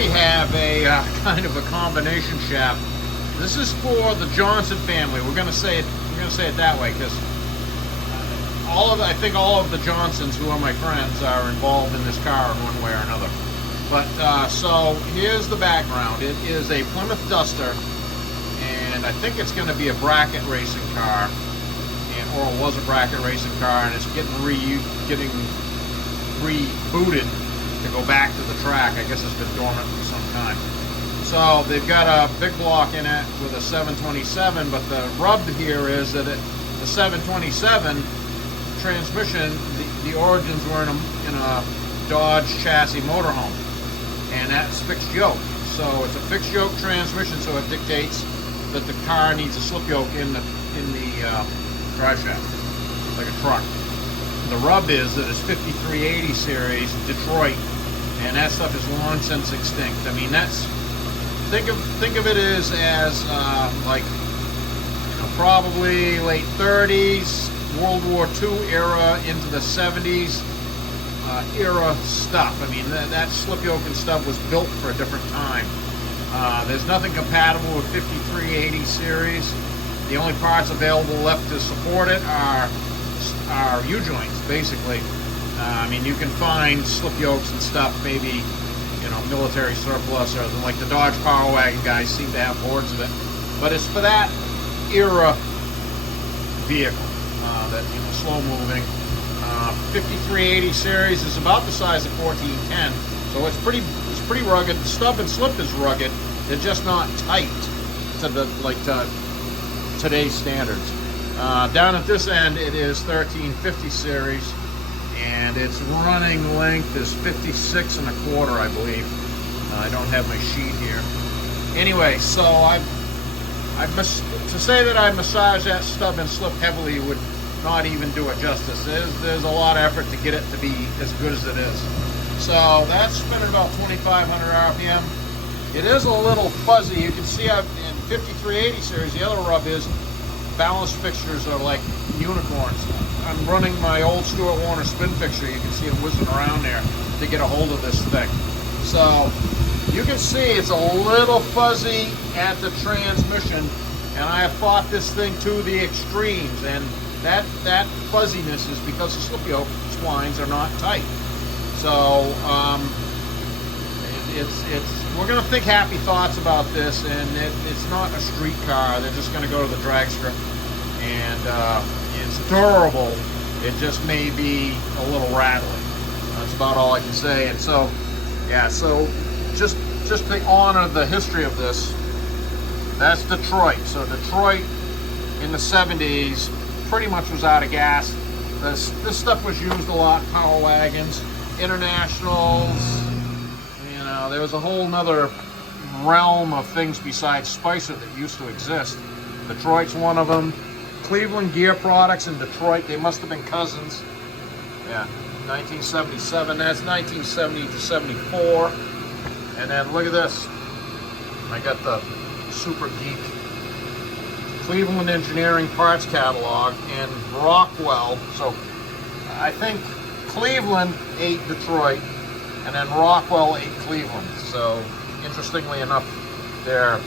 we have a kind of a combination shaft. This is for the Johnson family. We're gonna say it that way because I think all of the Johnsons, who are my friends, are involved in this car in one way or another. But so here's the background. It is a Plymouth Duster, and I think it's going to be a bracket racing car, or it was a bracket racing car, and it's getting rebooted to go back to the track. I guess it's been dormant for some time. So they've got a big block in it with a 727, but the rub here is that the 727 transmission, the origins were in a Dodge chassis motorhome, and that's fixed yoke. So it's a fixed yoke transmission, so it dictates that the car needs a slip yoke in the drive shaft, like a truck. The rub is that it's 5380 series Detroit, and that stuff is long since extinct. I mean, that's think of it as like, you know, probably late 30s, World War II era into the 70s era stuff. I mean, that slip yoke and stuff was built for a different time. There's nothing compatible with 5380 series. The only parts available left to support it are U-joints, basically. I mean, you can find slip yokes and stuff, maybe, you know, military surplus, or like the Dodge Power Wagon guys seem to have hordes of it. But it's for that era vehicle, that, you know, slow moving. 5380 series is about the size of 1410, so it's pretty rugged. The stub and slip is rugged. They're just not tight to today's standards. Down at this end, it is 1350 series, and its running length is 56 1/4, I believe. I don't have my sheet here. Anyway, so to say that I massage that stub and slip heavily would not even do it justice. There's a lot of effort to get it to be as good as it is. So that's spinning about 2,500 RPM. It is a little fuzzy. You can see in 5380 series, the other rub is balance fixtures are like unicorns. I'm running my old Stuart Warner spin fixture. You can see it whizzing around there to get a hold of this thing. So you can see it's a little fuzzy at the transmission, and I have fought this thing to the extremes, and that fuzziness is because the slip yoke splines are not tight. So we're going to think happy thoughts about this, and it's not a street car. They're just going to go to the drag strip, and it's durable. It just may be a little rattling. That's about all I can say. And so, yeah, so just to honor the history of this, that's Detroit. So Detroit in the 70s pretty much was out of gas. This stuff was used a lot in power wagons, internationals. You know, there was a whole nother realm of things besides Spicer that used to exist. Detroit's one of them. Cleveland Gear Products in Detroit, they must have been cousins. Yeah, 1977, that's 1970 to 74. And then look at this. I got the super geek Cleveland Engineering Parts Catalog in Rockwell. So I think Cleveland ate Detroit, and then Rockwell ate Cleveland. So interestingly enough, their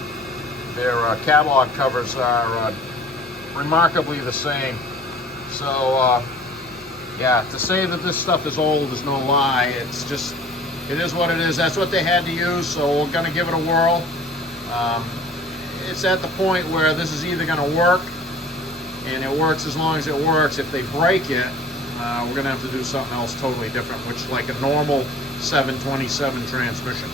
catalog covers are remarkably the same. So yeah, to say that this stuff is old is no lie. It's just, it is what it is. That's what they had to use, so we're going to give it a whirl. It's at the point where this is either going to work, and it works as long as it works. If they break it, we're going to have to do something else totally different, which like a normal 727 transmission.